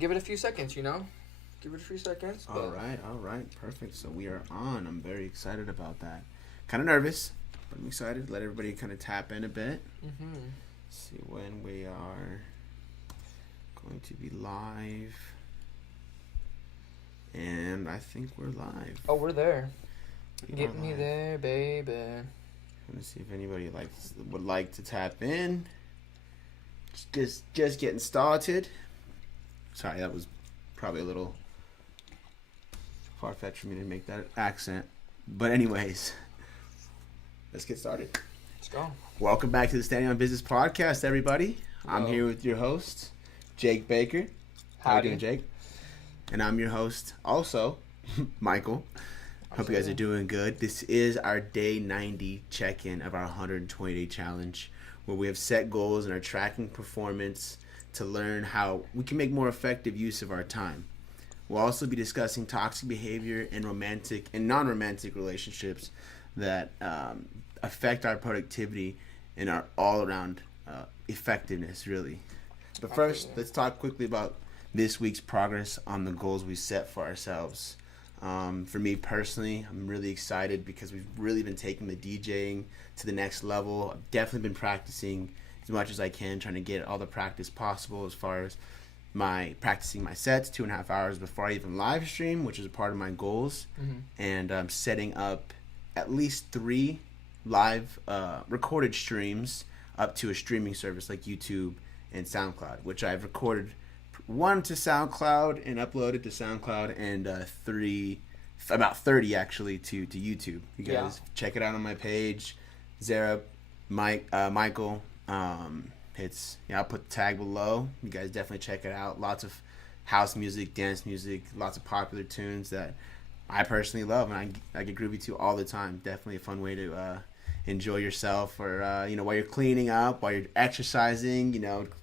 Give it a few seconds, you know? Give it a few seconds. All right, perfect. So we are on. I'm very excited about that. Kind of nervous, but I'm excited. Let everybody kind of tap in a bit. Mm-hmm. See when we are going to be live. And I think we're live. Oh, we're there. We Get are me live. there, baby. I'm gonna see if anybody would like to tap in. Just getting started. Sorry, that was probably a little far-fetched for me to make that accent. But anyways, let's get started. Let's go. Welcome back to the Standing on Business podcast, everybody. I'm Hello. here with your host, Jake Baker. How you Howdy. doing, Jake? And I'm your host, also, Michael. Hope you guys are doing good. This is our day 90 check-in of our 120-day challenge, where we have set goals and are tracking performance to learn how we can make more effective use of our time. We'll also be discussing toxic behavior in romantic and non-romantic relationships that affect our productivity and our all-around effectiveness, really. But first, let's talk quickly about this week's progress on the goals we set for ourselves. For me personally, I'm really excited because we've really been taking the DJing to the next level. I've definitely been practicing as much as I can, trying to get all the practice possible as far as practicing my sets 2.5 hours before I even live stream, which is a part of my goals. Mm-hmm. And setting up at least 3 live recorded streams up to a streaming service like YouTube and SoundCloud, which I've recorded 1 to SoundCloud and uploaded to SoundCloud, and about 30 actually to YouTube. You guys check it out on my page, Zara, Michael. I'll put the tag below. You guys definitely check it out. Lots of house music, dance music, lots of popular tunes that I personally love and I get groovy to all the time. Definitely a fun way to enjoy yourself, or while you're cleaning up, while you're exercising,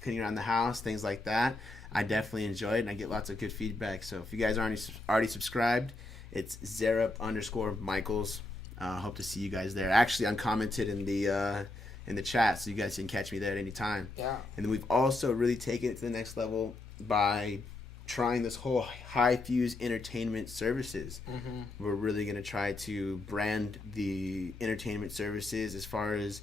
cleaning around the house, things like that. I definitely enjoy it, and I get lots of good feedback. So if you guys aren't already subscribed, it's Zerup_Michaels. Hope to see you guys there. Actually, uncommented in the chat, so you guys can catch me there at any time. Yeah. And then we've also really taken it to the next level by trying this whole high-fuse entertainment services. Mm-hmm. We're really going to try to brand the entertainment services as far as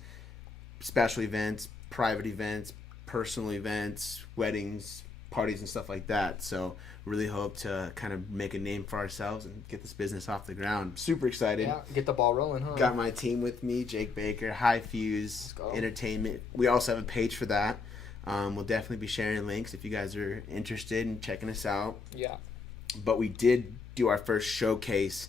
special events, private events, personal events, weddings, parties, and stuff like that. So really hope to kind of make a name for ourselves and get this business off the ground. Super excited. Yeah, get the ball rolling, huh? Got my team with me, Jake Baker, High Fuse Entertainment. We also have a page for that. We'll definitely be sharing links if you guys are interested in checking us out. Yeah. But we did do our first showcase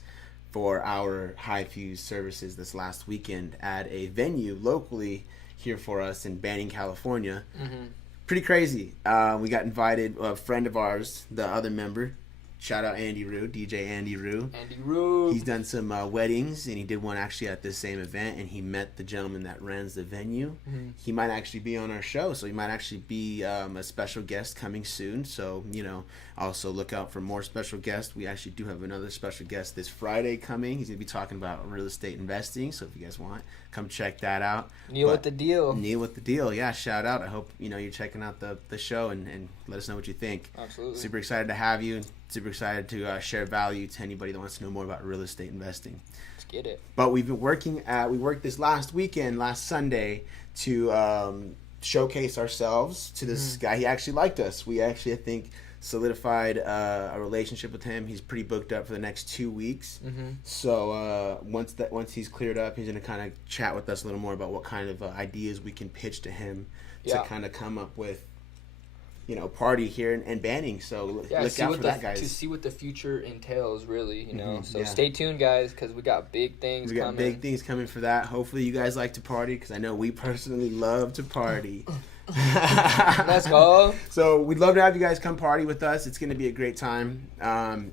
for our High Fuse services this last weekend at a venue locally here for us in Banning, California. Mm-hmm. Pretty crazy. We got invited, a friend of ours, the other member. Shout out Andy Rue, DJ Andy Rue. Andy Rue. He's done some weddings, and he did one actually at this same event, and he met the gentleman that runs the venue. Mm-hmm. He might actually be on our show, so he might actually be a special guest coming soon. So, also look out for more special guests. We actually do have another special guest this Friday coming. He's going to be talking about real estate investing, so if you guys want, come check that out. Neil with the deal. Neil with the deal, yeah, shout out. I hope, you're checking out the show and let us know what you think. Absolutely. Super excited to have you. Super excited to share value to anybody that wants to know more about real estate investing. Let's get it. But we worked this last Sunday, to showcase ourselves to this guy. He actually liked us. We actually, I think, solidified a relationship with him. He's pretty booked up for the next 2 weeks. Mm-hmm. So once he's cleared up, he's going to kind of chat with us a little more about what kind of ideas we can pitch to him to kind of come up with, party here in Banning. So look out for that, guys. To see what the future entails, really, So yeah. stay tuned, guys, because we got big things coming. We got big things coming for that. Hopefully you guys like to party, because I know we personally love to party. Let's go. So we'd love to have you guys come party with us. It's going to be a great time.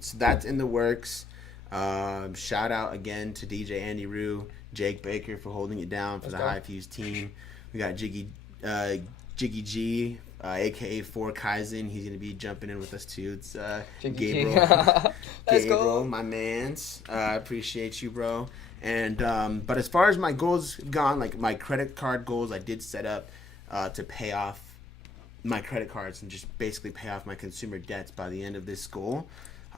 So that's in the works. Shout out again to DJ Andy Rue, Jake Baker for holding it down for the High Fuse team. We got Jiggy G, aka 4 Kaizen. He's going to be jumping in with us too. It's Gabriel. Let's Gabriel, go. my mans. I appreciate you, bro. And but as far as my goals gone, like my credit card goals, I did set up to pay off my credit cards and just basically pay off my consumer debts by the end of this goal.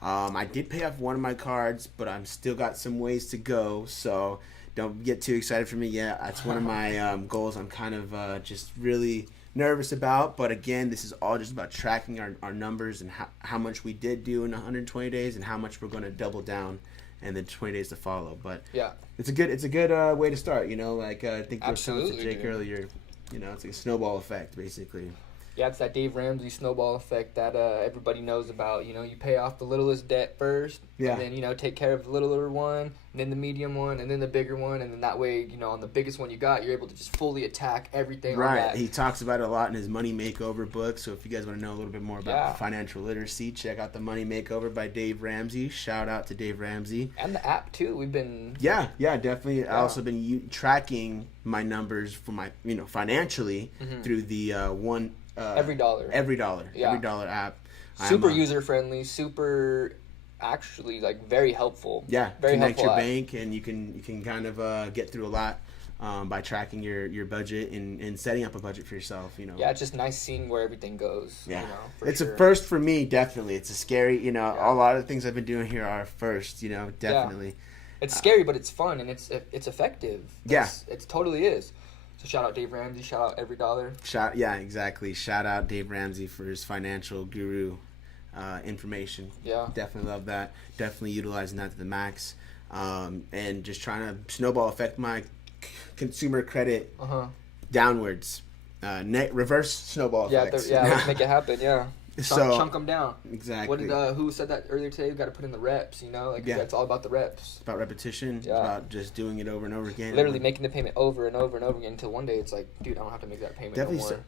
I did pay off one of my cards, but I'm still got some ways to go. So don't get too excited for me yet. That's one of my goals. I'm kind of just really nervous about. But again, this is all just about tracking our numbers and how much we did do in 120 days and how much we're going to double down and then 20 days to follow. But Yeah. it's a good way to start. Like I think you were telling Absolutely, Jake dude. earlier. It's like a snowball effect basically. Yeah, it's that Dave Ramsey snowball effect that everybody knows about. You pay off the littlest debt first, Yeah. and then, take care of the littler one, and then the medium one, and then the bigger one, and then that way, on the biggest one you got, you're able to just fully attack everything on Right. that. He talks about it a lot in his Money Makeover book. So if you guys want to know a little bit more about Yeah. financial literacy, check out the Money Makeover by Dave Ramsey. Shout out to Dave Ramsey. And the app, too. We've been... Yeah, definitely. Yeah. I also been tracking my numbers for my, financially through the one. Every dollar. Every dollar. Yeah. Every dollar app. Super I'm, user-friendly, super... Actually, very helpful. Yeah, Very connect helpful your app. bank, and you can kind of get through a lot by tracking your budget and setting up a budget for yourself. Yeah, it's just nice seeing where everything goes. Yeah, for it's sure. a first for me. Definitely, it's a scary. A lot of the things I've been doing here are first. Definitely. It's scary, but it's fun, and it's effective. Yeah. It totally is. So shout out Dave Ramsey. Shout out Every Dollar. Exactly. Shout out Dave Ramsey for his financial guru information. Yeah. Definitely love that. Definitely utilizing that to the max, and just trying to snowball effect my consumer credit downwards. Reverse snowball Yeah, effects. let's make it happen. Yeah. Chunk them down. Exactly. What did who said that earlier today? We got to put in the reps. It's all about the reps. About repetition. Yeah. About just doing it over and over again. Literally making the payment over and over and over again until one day it's like, dude, I don't have to make that payment Definitely no more.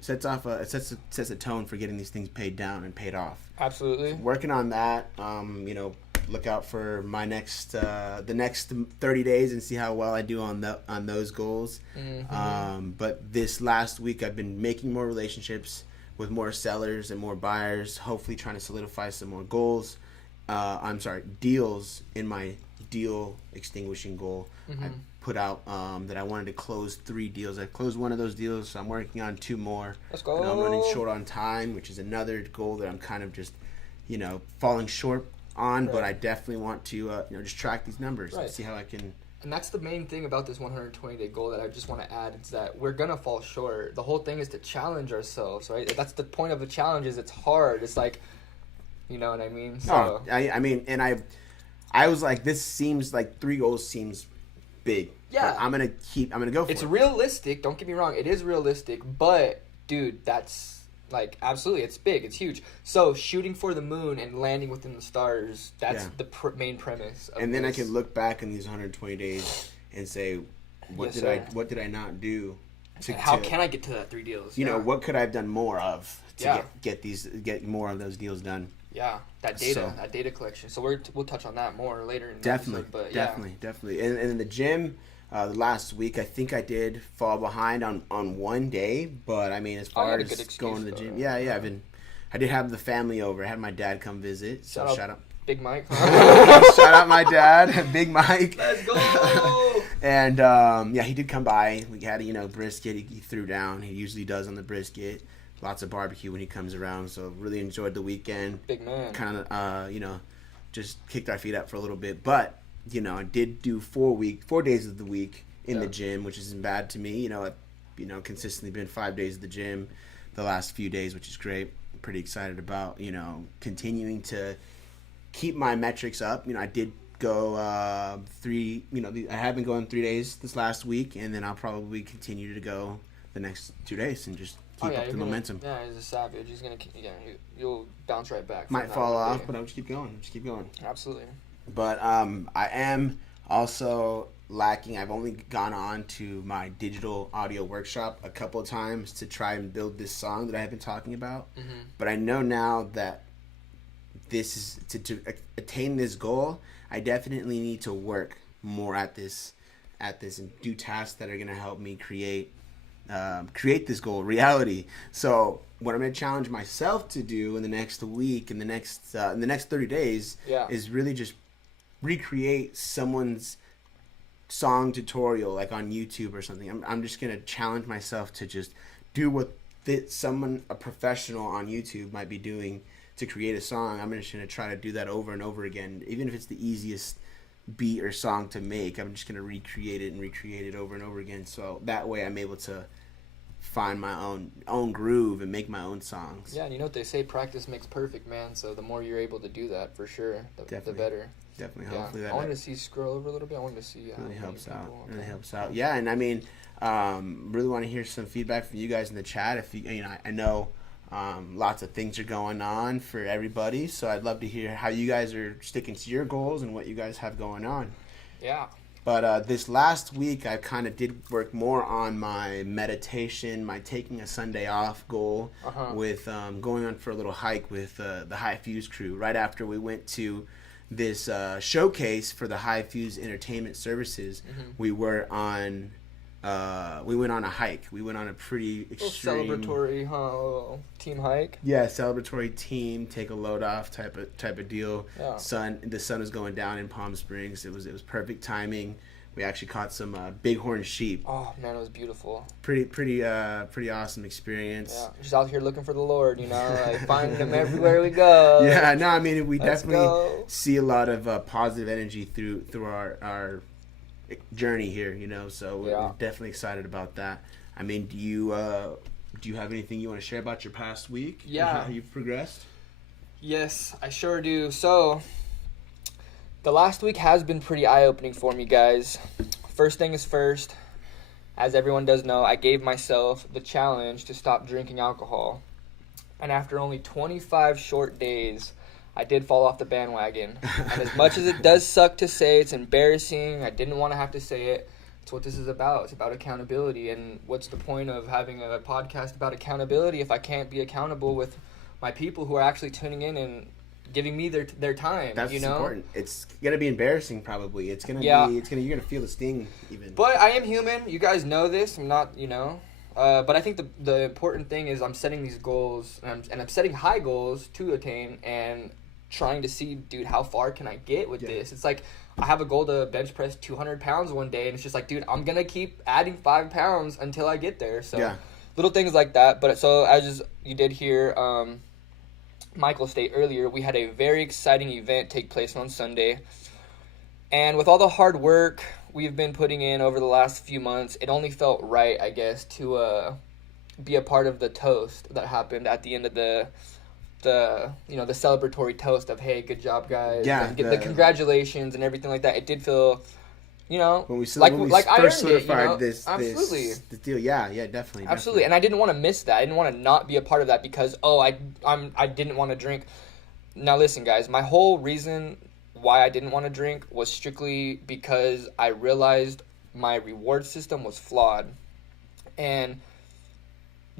sets a tone for getting these things paid down and paid off. Absolutely. Working on that. Look out for my next the next 30 days and see how well I do on those goals. Mm-hmm. But this last week I've been making more relationships with more sellers and more buyers, hopefully trying to solidify some more deals in my deal extinguishing goal. I put out that I wanted to close 3 deals. I closed one of those deals, so I'm working on 2 more. Let's go. And I'm running short on time, which is another goal that I'm kind of just, falling short on, but I definitely want to, just track these numbers and see how I can. And that's the main thing about this 120-day goal that I just want to add is that we're going to fall short. The whole thing is to challenge ourselves, right? That's the point of a challenge is it's hard. It's like, you know what I mean? So, I mean, and I was like, this seems like 3 goals seems big. Yeah. But I'm going to go for it's it. realistic. Don't get me wrong. It is realistic. But, dude, that's, absolutely, it's big. It's huge. So, shooting for the moon and landing within the stars, that's the main premise of And then this. I can look back in these 120 days and say, what did I not do? How can I get to that 3 deals? What could I have done more of to Yeah. get more of those deals done? Yeah, that data collection. So we'll touch on that more later in the Definitely, episode. But definitely. And in the gym, the last week, I think I did fall behind on one day. But I mean, as far as going to the gym, I did have the family over. I had my dad come visit. So shout out Big Mike. shout out my dad, Big Mike. Let's go. And he did come by. We had brisket. He threw down. He usually does on the brisket. Lots of barbecue when he comes around. So really enjoyed the weekend. Big man. Kind of just kicked our feet up for a little bit. But I did do 4 days of the week in the gym, which isn't bad to me. I've consistently been 5 days at the gym the last few days, which is great. I'm pretty excited about continuing to keep my metrics up. I did go 3. I have been going 3 days this last week, and then I'll probably continue to go the next 2 days and just keep up the momentum. Yeah, he's a savage. He's gonna. You'll bounce right back. Might fall off, but I'll just keep going. Absolutely. But I am also lacking. I've only gone on to my digital audio workshop a couple of times to try and build this song that I have been talking about. Mm-hmm. But I know now that this is to attain this goal, I definitely need to work more at this and do tasks that are going to help me create this goal reality. So what I'm going to challenge myself to do in the next week, in the next 30 days, is really just recreate someone's song tutorial like on YouTube or something. I'm just going to challenge myself to just do what that a professional on YouTube might be doing to create a song, I'm just going to try to do that over and over again. Even if it's the easiest beat or song to make, I'm just going to recreate it over and over again. So that way I'm able to find my own groove and make my own songs. Yeah, and you know what they say, practice makes perfect, man. So the more you're able to do that, for sure, the better. Definitely. Yeah. Hopefully that I wanted to see scroll over a little bit. I wanted to see really helps out. Okay. Really helps out. Yeah, and I mean, really want to hear some feedback from you guys in the chat. If you know, I know lots of things are going on for everybody, so I'd love to hear how you guys are sticking to your goals and what you guys have going on. Yeah. But this last week, I kind of did work more on my meditation, my taking a Sunday off goal, with going on for a little hike with the High Fuse crew. Right after we went to this showcase for the High Fuse Entertainment Services, we went on a hike. We went on a pretty extreme celebratory team hike. Yeah, celebratory team, take a load off type of deal. Yeah. The sun was going down in Palm Springs. It was perfect timing. We actually caught some bighorn sheep. Oh man, it was beautiful. Pretty awesome experience. Yeah, just out here looking for the Lord, you know, like finding Him everywhere we go. Yeah, no, I mean we Let's definitely go. see a lot of positive energy through our journey here, you know. So we're definitely excited about that. I mean, do you have anything you want to share about your past week? Yeah. How you've progressed? Yes, I sure do. So, the last week has been pretty eye-opening for me, guys. First thing is first. As everyone does know, I gave myself the challenge to stop drinking alcohol. And after only 25 short days, I did fall off the bandwagon. And as much as it does suck to say, it's embarrassing, I didn't want to have to say it. It's what this is about. It's about accountability. And what's the point of having a podcast about accountability if I can't be accountable with my people who are actually tuning in and giving me their time? That's you know? important. It's gonna be embarrassing, probably. It's gonna be. You're gonna feel the sting, even. But I am human. You guys know this. I'm not. You know. But I think the important thing is I'm setting these goals and I'm setting high goals to attain and trying to see, dude, how far can I get with this? It's like I have a goal to bench press 200 pounds one day, and it's just like, dude, I'm gonna keep adding 5 pounds until I get there. So little things like that. But so as you did hear Michael state earlier, we had a very exciting event take place on Sunday. And with all the hard work we've been putting in over the last few months, it only felt right, I guess, to be a part of the toast that happened at the end of the celebratory toast of, hey, good job, guys. Yeah. And the congratulations and everything like that. It did feel, you know, when we I first earned solidified it, you know? this deal. Yeah, definitely. Absolutely. And I didn't want to miss that. I didn't want to not be a part of that because, I didn't want to drink. Now listen, guys, my whole reason why I didn't want to drink was strictly because I realized my reward system was flawed. And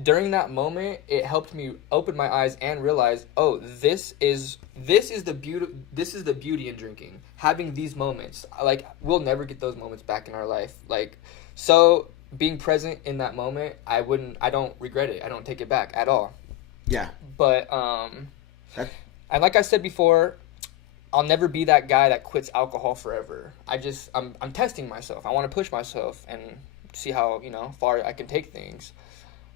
during that moment, it helped me open my eyes and realize, oh, this is the beauty in drinking. Having these moments, like, we'll never get those moments back in our life. Like, so being present in that moment, I don't regret it. I don't take it back at all. Yeah. But and like I said before, I'll never be that guy that quits alcohol forever. I'm testing myself. I want to push myself and see how, far I can take things.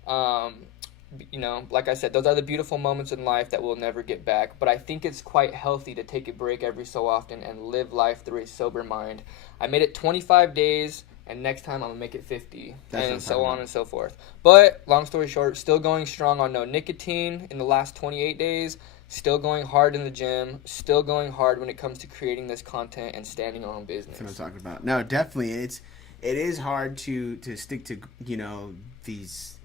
Like I said, those are the beautiful moments in life that we'll never get back. But I think it's quite healthy to take a break every so often and live life through a sober mind. I made it 25 days, and next time I'm going to make it 50, and so on and so forth. But, long story short, still going strong on no nicotine in the last 28 days, still going hard in the gym, still going hard when it comes to creating this content and standing on business. That's what I'm talking about. No, definitely. It is hard to stick to, these...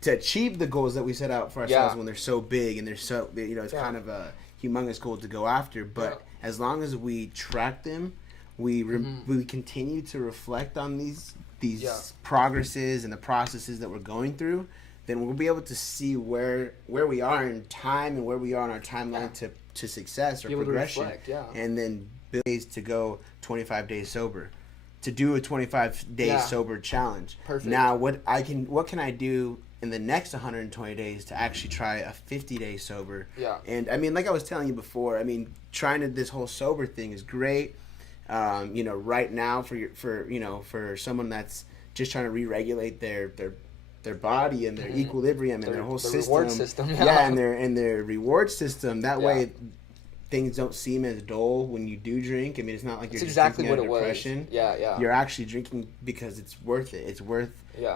to achieve the goals that we set out for ourselves when they're so big and they're so, it's kind of a humongous goal to go after. But as long as we track them, we continue to reflect on these progresses and the processes that we're going through, then we'll be able to see where we are in time and where we are on our timeline to success or progression. And then build ways to go 25 days sober. To do a 25-day sober challenge. Perfect. Now, what can I do in the next 120 days to actually try a 50-day sober? Yeah. And I mean, like I was telling you before, I mean, this whole sober thing is great. Right now for someone that's just trying to re-regulate their their body and their equilibrium and their whole system. Reward system. Yeah, and their reward system. That way, things don't seem as dull when you do drink. I mean, it's not like you're just exactly drinking what out of it depression. was. Yeah. You're actually drinking because it's worth it. It's worth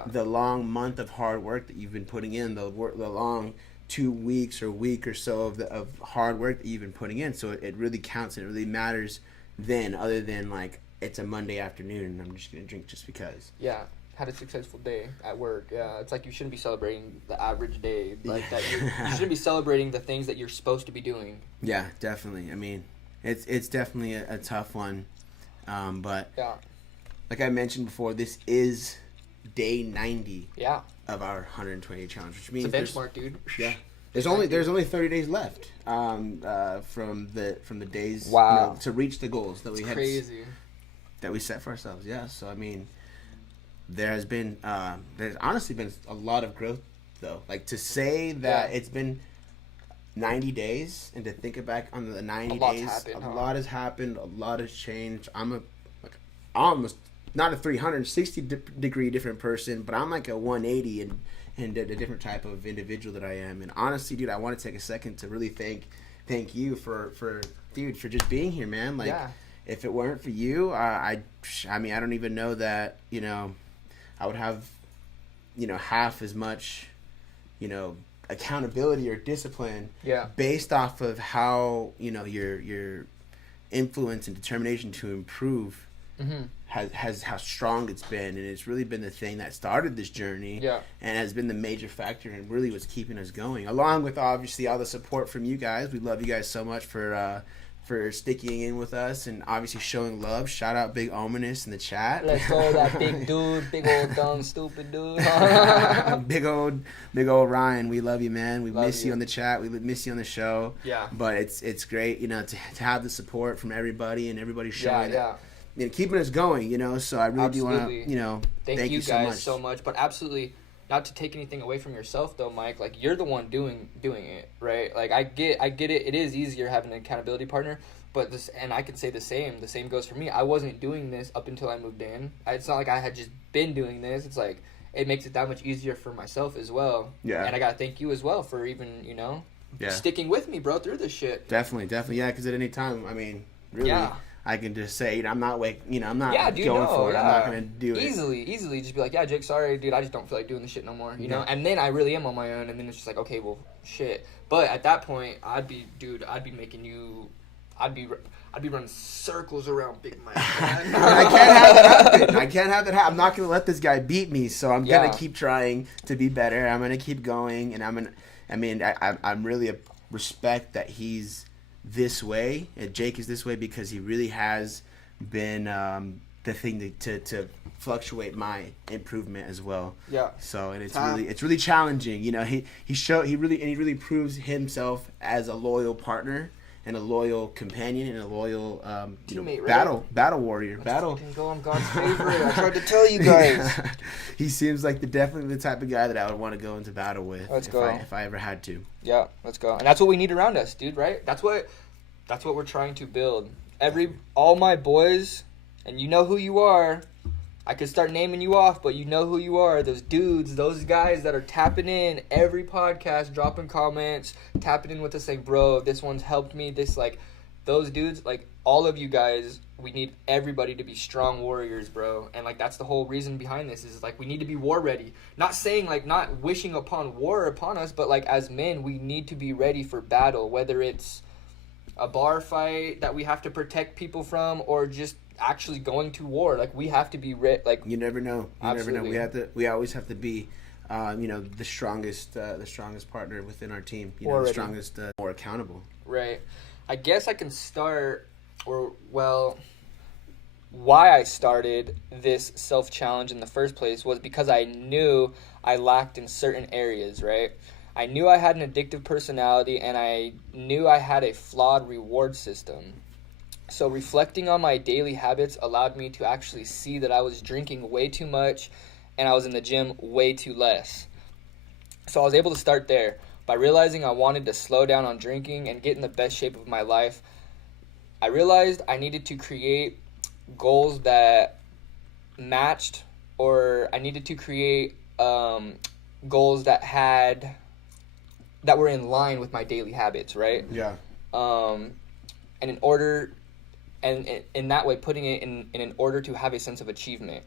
the long month of hard work that you've been putting in, the long 2 weeks or week or so of hard work that you've been putting in. So it really counts and it really matters then, other than like it's a Monday afternoon and I'm just gonna drink just because. Yeah. Had a successful day at work. Yeah, it's like you shouldn't be celebrating the average day like that. You shouldn't be celebrating the things that you're supposed to be doing. Yeah, definitely. I mean, it's definitely a tough one, but like I mentioned before, this is day 90. Yeah. Of our 120 challenge, which means it's a benchmark, dude. Yeah. There's only 30 days left from the days to reach the goals that we set for ourselves. Yeah. So I mean. There's honestly been a lot of growth though. Like to say that it's been 90 days and to think back on the 90 days, a lot has happened, a lot has changed. I'm almost not a 360 degree different person, but I'm like a 180 and a different type of individual that I am. And honestly, dude, I want to take a second to really thank you for just being here, man. Like if it weren't for you, I mean, I don't even know that, I would have, half as much, accountability or discipline based off of how, your influence and determination to improve has how strong it's been. And it's really been the thing that started this journey and has been the major factor and really what's keeping us going, along with obviously all the support from you guys. We love you guys so much for sticking in with us and obviously showing love. Shout out Big Ominous in the chat. Let's go, that big dude, big old dumb stupid dude. big old Ryan, we love you, man. We miss you on the chat. We miss you on the show. Yeah. But it's great, to have the support from everybody and everybody showing keeping us going, So I really do want to, thank you guys so much. But absolutely. Not to take anything away from yourself though, Mike, like you're the one doing it, right? Like I get it. It is easier having an accountability partner, but and I can say the same goes for me. I wasn't doing this up until I moved in. It's not like I had just been doing this. It's like it makes it that much easier for myself as well. Yeah. And I got to thank you as well for even, sticking with me, bro, through this shit. Definitely. Yeah. Cause at any time, I mean, really. Yeah. I can just say, I'm not I'm not going for it. I'm not going to do it. Easily just be like, yeah, Jake, sorry, dude, I just don't feel like doing this shit no more, you know? And then I really am on my own, and then it's just like, okay, well, shit. But at that point, I'd be running circles around Big Mike. I can't have that happen. I'm not going to let this guy beat me, so I'm going to keep trying to be better. I'm going to keep going, and I'm really respect that he's this way, and Jake is this way because he really has been the thing to fluctuate my improvement as well. Yeah. So and it's really challenging. He really proves himself as a loyal partner and a loyal companion and a loyal teammate, battle warrior. Let's go. I'm God's favorite. I tried to tell you guys. He seems like definitely the type of guy that I would want to go into battle with. If I ever had to. Yeah, let's go. And that's what we need around us, dude. Right? That's what we're trying to build. All my boys, and you know who you are. I could start naming you off, but you know who you are. Those dudes, those guys that are tapping in every podcast, dropping comments, tapping in with us saying, bro, this one's helped me. Those dudes, all of you guys, we need everybody to be strong warriors, bro. And that's the whole reason behind this is we need to be war ready. Not saying not wishing upon war upon us, but as men, we need to be ready for battle, whether it's a bar fight that we have to protect people from or just actually going to war. We have to be you never know. Never know. We always have to be the strongest partner within our team, the strongest, more accountable. Right. I guess I can start why I started this self-challenge in the first place was because I knew I lacked in certain areas, right? I knew I had an addictive personality, and I knew I had a flawed reward system. So reflecting on my daily habits allowed me to actually see that I was drinking way too much, and I was in the gym way too less. So I was able to start there. By realizing I wanted to slow down on drinking and get in the best shape of my life, I realized I needed to create goals that matched, or I needed to create goals that were in line with my daily habits, right? Yeah. And in order, and in that way, putting it in order to have a sense of achievement.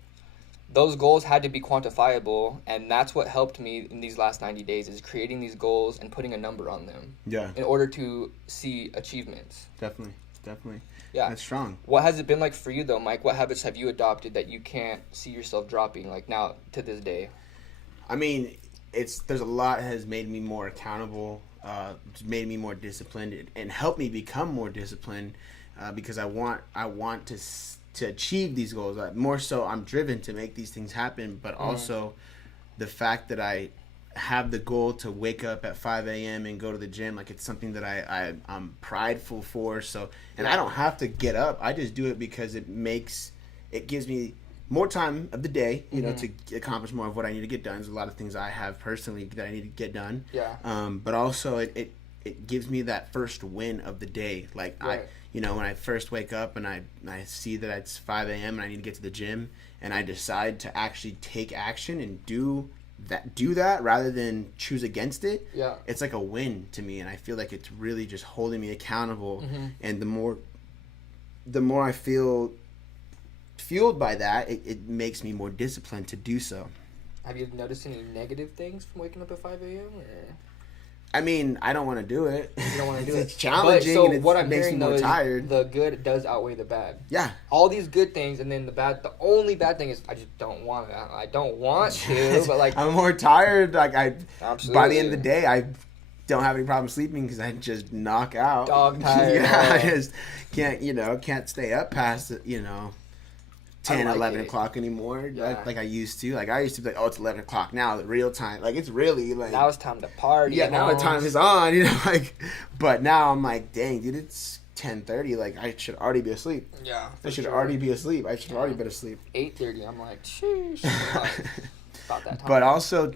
Those goals had to be quantifiable, and that's what helped me in these last 90 days is creating these goals and putting a number on them. Yeah. In order to see achievements. Definitely. Yeah. That's strong. What has it been like for you, though, Mike? What habits have you adopted that you can't see yourself dropping, like now to this day? I mean, there's a lot has made me more accountable, made me more disciplined, and helped me become more disciplined because I want to achieve these goals. More so, I'm driven to make these things happen, but also the fact that I have the goal to wake up at 5 a.m. and go to the gym, like it's something that I'm prideful for. So, and I don't have to get up. I just do it because it gives me more time of the day, you know, to accomplish more of what I need to get done. There's a lot of things I have personally that I need to get done. Yeah. But also it gives me that first win of the day. Like right. when I first wake up and I see that it's 5 a.m. and I need to get to the gym and I decide to actually take action and do that rather than choose against it. Yeah. It's like a win to me, and I feel like it's really just holding me accountable. And the more I feel fueled by that, it makes me more disciplined to do so. Have you noticed any negative things from waking up at 5 a.m.? I mean, I don't want to do it. You don't want to do it. It's challenging, but, so and it what I'm makes hearing, me more though, tired. Is the good does outweigh the bad. Yeah. All these good things, and then the bad. The only bad thing is I just don't want it. I don't want to, but like I'm more tired. Like absolutely. By the end of the day, I don't have any problem sleeping because I just knock out. Dog tired. Yeah, I just can't stay up past 10, like 11 it. o'clock anymore, Yeah. like I used to. Like I used to be like, oh, it's 11 o'clock now, the real time. Like it's really like now it's time to party. Yeah, now the time is on. But now I'm like, dang, dude, it's 10:30. Like I should already be asleep. Yeah, I should already be asleep. I should already been asleep. 8:30. I'm like, sheesh. About that time. But also,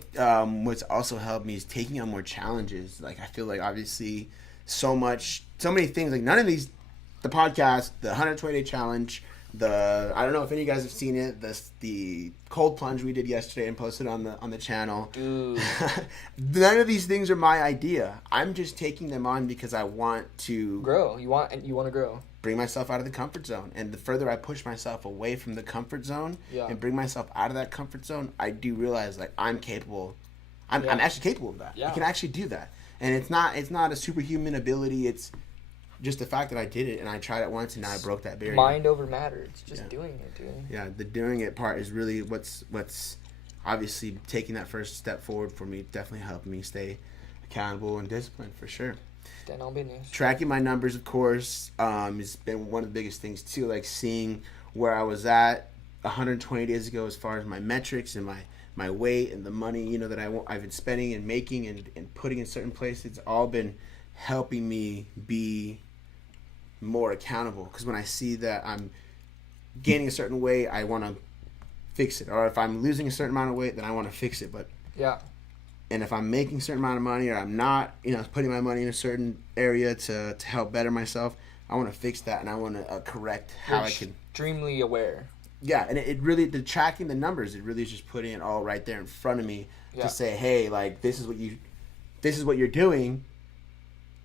what's also helped me is taking on more challenges. Like I feel like obviously so many things. Like none of these, the podcast, the 120-day challenge. I don't know if any of you guys have seen it. The cold plunge we did yesterday and posted on the channel. Dude. None of these things are my idea. I'm just taking them on because I want to grow. You want to grow. Bring myself out of the comfort zone, and the further I push myself away from the comfort zone and bring myself out of that comfort zone, I do realize like I'm capable. I'm actually capable of that. Yeah. I can actually do that, and it's not a superhuman ability. It's just the fact that I did it and I tried it once and now I broke that barrier. Mind over matter. It's just doing it, dude. Yeah, the doing it part is really what's obviously taking that first step forward for me. Definitely helped me stay accountable and disciplined for sure. Stand on business. Tracking my numbers, of course, has been one of the biggest things too. Like seeing where I was at 120 days ago as far as my metrics and my weight and the money that I've been spending and making and putting in certain places. It's all been helping me be more accountable, because when I see that I'm gaining a certain weight, I want to fix it, or if I'm losing a certain amount of weight, then I want to fix it. But and if I'm making a certain amount of money, or I'm not putting my money in a certain area to help better myself, I want to fix that, and I want to correct how I can. Extremely aware. Yeah, and it really, the tracking the numbers, it really is just putting it all right there in front of me to say, hey, like this is what you're doing.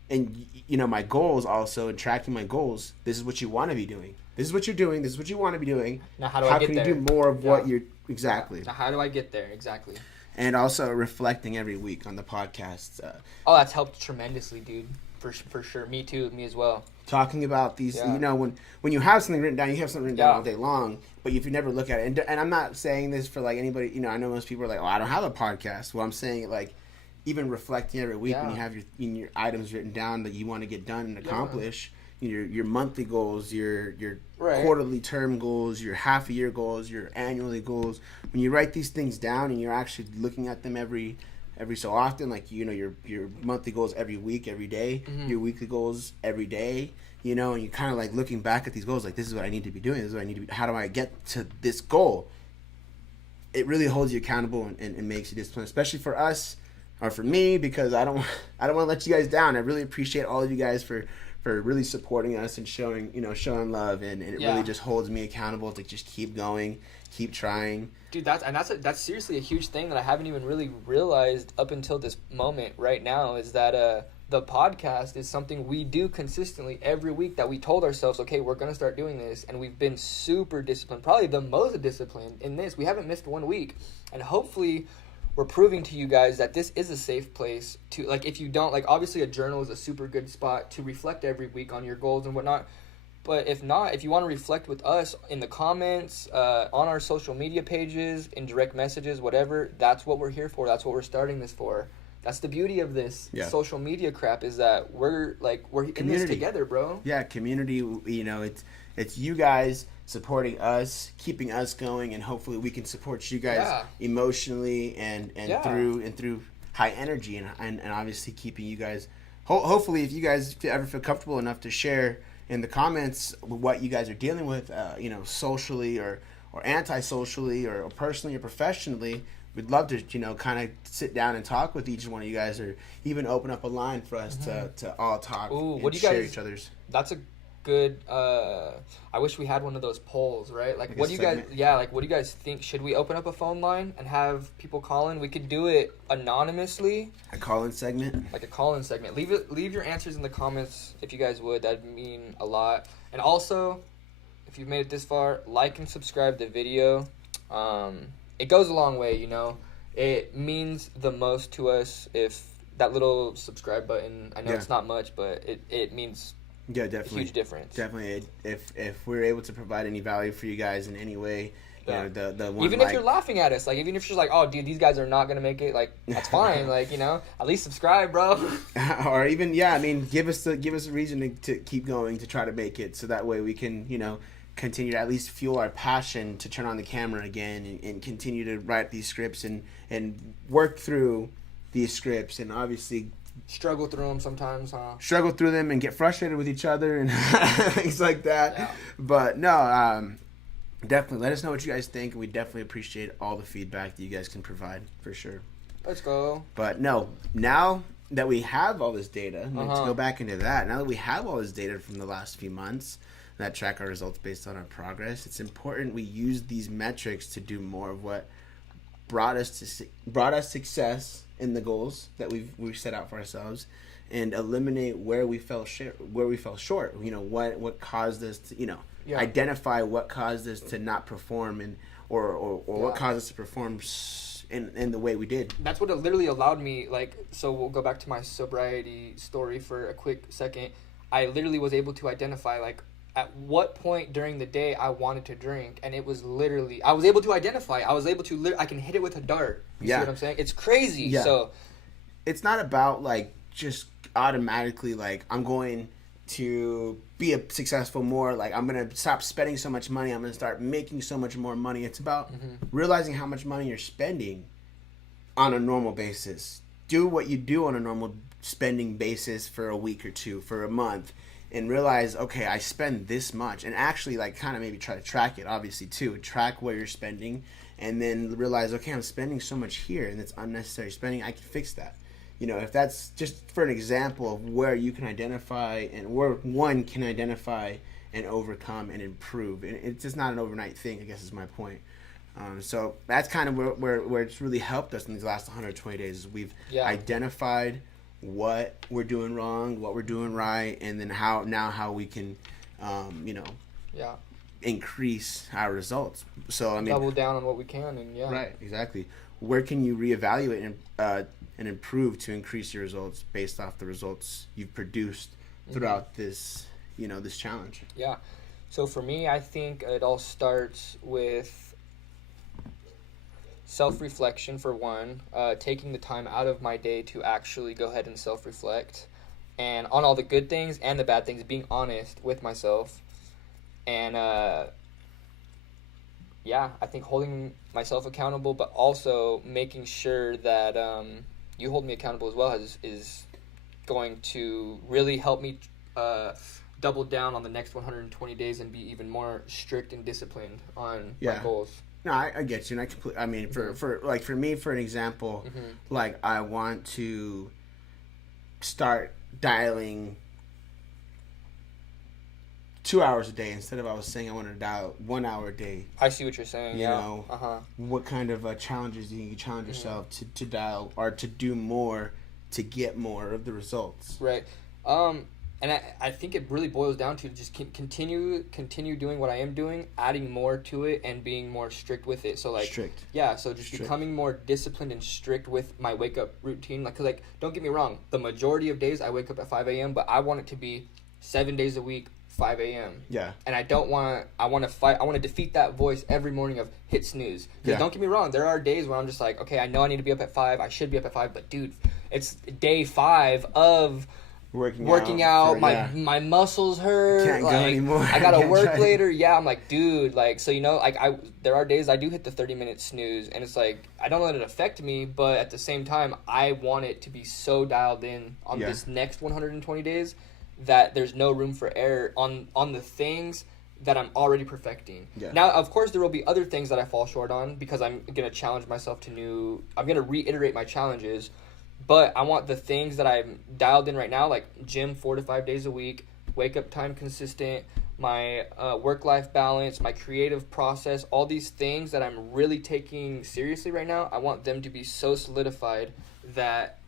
And, my goals also, and tracking my goals, this is what you want to be doing. This is what you're doing. This is what you want to be doing. Now, how do I get there? How can you do more of what you're... Exactly. Now, how do I get there? Exactly. And also reflecting every week on the podcast. That's helped tremendously, dude. For sure. Me too. Me as well. Talking about these... when you have something written down, you have something written down all day long. But if you never look at it... And I'm not saying this for, like, anybody... I know most people are like, I don't have a podcast. Well, I'm saying, like... Even reflecting every week when you have your items written down that you want to get done and accomplish, your monthly goals, your quarterly term goals, your half a year goals, your annually goals. When you write these things down and you're actually looking at them every so often, like your monthly goals every week, every day, your weekly goals every day, and you're kind of like looking back at these goals, like this is what I need to be doing, this is what I need to be. How do I get to this goal? It really holds you accountable and makes you disciplined, especially for us. Or for me, because I don't want to let you guys down. I really appreciate all of you guys for for really supporting us and showing love, and it really just holds me accountable to just keep going, keep trying. Dude, that's seriously a huge thing that I haven't even really realized up until this moment right now, is that the podcast is something we do consistently every week, that we told ourselves, okay, we're going to start doing this, and we've been super disciplined, probably the most disciplined in this. We haven't missed 1 week, and hopefully we're proving to you guys that this is a safe place to, like, if you don't, like, obviously a journal is a super good spot to reflect every week on your goals and whatnot. But if not, if you want to reflect with us in the comments, on our social media pages, in direct messages, whatever, that's what we're here for. That's what we're starting this for. That's the beauty of this social media crap, is that we're in this together, bro. Yeah, community. It's you guys supporting us, keeping us going, and hopefully we can support you guys emotionally and through high energy, and obviously keeping you guys. Hopefully, if you guys ever feel comfortable enough to share in the comments what you guys are dealing with, socially or anti-socially or personally or professionally, we'd love to, kind of sit down and talk with each one of you guys, or even open up a line for us to all talk and share each other's. That's a good, I wish we had one of those polls, right? Like what do you guys think? Should we open up a phone line and have people call in? We could do it anonymously. A call-in segment? Like a call-in segment. Leave your answers in the comments if you guys would. That'd mean a lot. And also, if you've made it this far, like and subscribe the video. It goes a long way, It means the most to us if that little subscribe button, I know it's not much, but it means definitely a huge difference. Definitely. If we're able to provide any value for you guys in any way, the one, even if you're laughing at us, like, even if you're like, oh, dude, these guys are not going to make it, like, that's fine. Like, at least subscribe, bro. Or even, give us a reason to keep going, to try to make it, so that way we can, continue to at least fuel our passion to turn on the camera again and continue to write these scripts and work through these scripts, and obviously struggle through them sometimes, struggle through them and get frustrated with each other and things like that. But no, definitely let us know what you guys think, and we definitely appreciate all the feedback that you guys can provide, for sure. Let's go. But no, now that we have all this data, let's go back into that. Now that we have all this data from the last few months that track our results based on our progress, it's important we use these metrics to do more of what brought us success in the goals that we've set out for ourselves, and eliminate where we fell short. What caused us to identify what caused us to not perform, and or what caused us to perform in the way we did. That's what it literally allowed me. So we'll go back to my sobriety story for a quick second. I literally was able to identify at what point during the day I wanted to drink, and it was literally, I was able to identify. I was able to, I can hit it with a dart. You see what I'm saying? It's crazy. Yeah. So it's not about just automatically I'm going to be a successful more, I'm going to stop spending so much money, I'm going to start making so much more money. It's about realizing how much money you're spending on a normal basis. Do what you do on a normal spending basis for a week or two, for a month, and realize, okay, I spend this much, and actually kind of maybe try to track it, obviously, too. Track where you're spending, and then realize, okay, I'm spending so much here, and it's unnecessary spending. I can fix that. If that's just for an example of where you can identify, and where one can identify and overcome and improve. And it's just not an overnight thing, I guess is my point. So that's kind of where it's really helped us in these last 120 days. Is we've identified what we're doing wrong, what we're doing right, and then how we can, increase our results. So double down on what we can, and right, exactly. Where can you reevaluate and improve to increase your results based off the results you've produced throughout this, this challenge? Yeah. So for me, I think it all starts with self-reflection, for one, taking the time out of my day to actually go ahead and self-reflect, and on all the good things and the bad things, being honest with myself. And I think holding myself accountable, but also making sure that you hold me accountable as well is going to really help me double down on the next 120 days and be even more strict and disciplined on my goals. No, I get you, and for me, for an example, I want to start dialing 2 hours a day instead of I was saying I wanted to dial 1 hour a day. I see what you're saying. You know, what kind of challenges do you challenge yourself to dial or to do more to get more of the results? Right. And I think it really boils down to just continue doing what I am doing, adding more to it, and being more strict with it. So like strict. Yeah, so just becoming more disciplined and strict with my wake up routine. Like, 'cause like, don't get me wrong, the majority of days I wake up at 5 a.m., but I want it to be 7 days a week, 5 a.m. Yeah. And I want to defeat that voice every morning of hit snooze. Because don't get me wrong, there are days where I'm just like, okay, I know I need to be up at 5. I should be up at 5, but dude, it's day 5 of working out. My muscles hurt. Can't go anymore. I gotta work later. Yeah, I'm like, dude, like, so, you know, like, there are days I do hit the 30-minute snooze, and it's like, I don't let it affect me, but at the same time, I want it to be so dialed in on this next 120 days that there's no room for error on the things that I'm already perfecting. Yeah. Now, of course, there will be other things that I fall short on because I'm gonna challenge myself I'm gonna reiterate my challenges. But I want the things that I'm dialed in right now, like gym 4 to 5 days a week, wake up time consistent, my work-life balance, my creative process, all these things that I'm really taking seriously right now, I want them to be so solidified that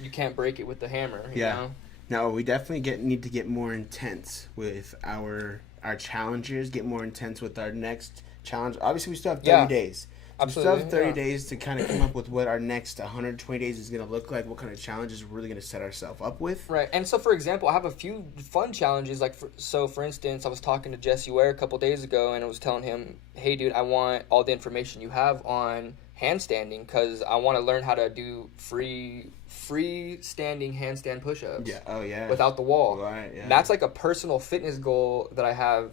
you can't break it with the hammer, you know? No, we definitely need to get more intense with our challenges, get more intense with our next challenge. Obviously, we still have 30 days. Absolutely. We still have 30 days to kind of come up with what our next 120 days is going to look like, what kind of challenges we're really going to set ourselves up with. Right. And so, for example, I have a few fun challenges. Like, for instance, I was talking to Jesse Ware a couple days ago, and I was telling him, hey, dude, I want all the information you have on handstanding because I want to learn how to do free standing handstand push-ups. Yeah. Oh, yeah. Without the wall. Right, yeah. And that's like a personal fitness goal that I have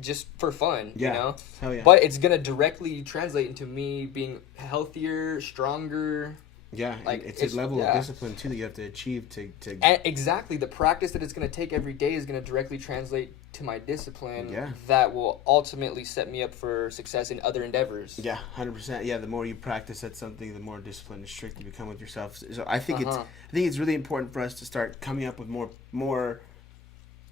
just for fun, you know? Hell yeah. But it's going to directly translate into me being healthier, stronger. Yeah, like it's a level of discipline, too, that you have to achieve to... And exactly. The practice that it's going to take every day is going to directly translate to my discipline that will ultimately set me up for success in other endeavors. Yeah, 100%. Yeah, the more you practice at something, the more disciplined and strict you become with yourself. So I think it's really important for us to start coming up with more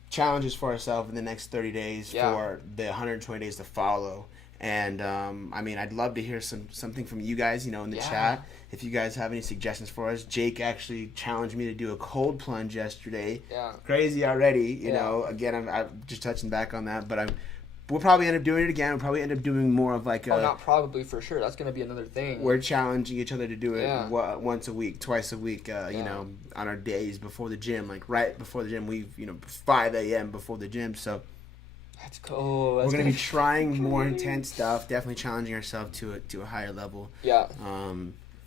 challenges for ourselves in the next 30 days for the 120 days to follow. And I mean, I'd love to hear something from you guys, you know, in the chat. If you guys have any suggestions for us. Jake actually challenged me to do a cold plunge yesterday. Yeah. Crazy already, you know. Again, I'm just touching back on that, but we'll probably end up doing it again. We'll probably end up doing more of like not probably, for sure. That's going to be another thing. We're challenging each other to do it once a week, twice a week, you know, on our days before the gym. Like right before the gym, 5 a.m. before the gym, so... That's cool. We're going to be trying more intense stuff, definitely challenging ourselves to a higher level. Yeah.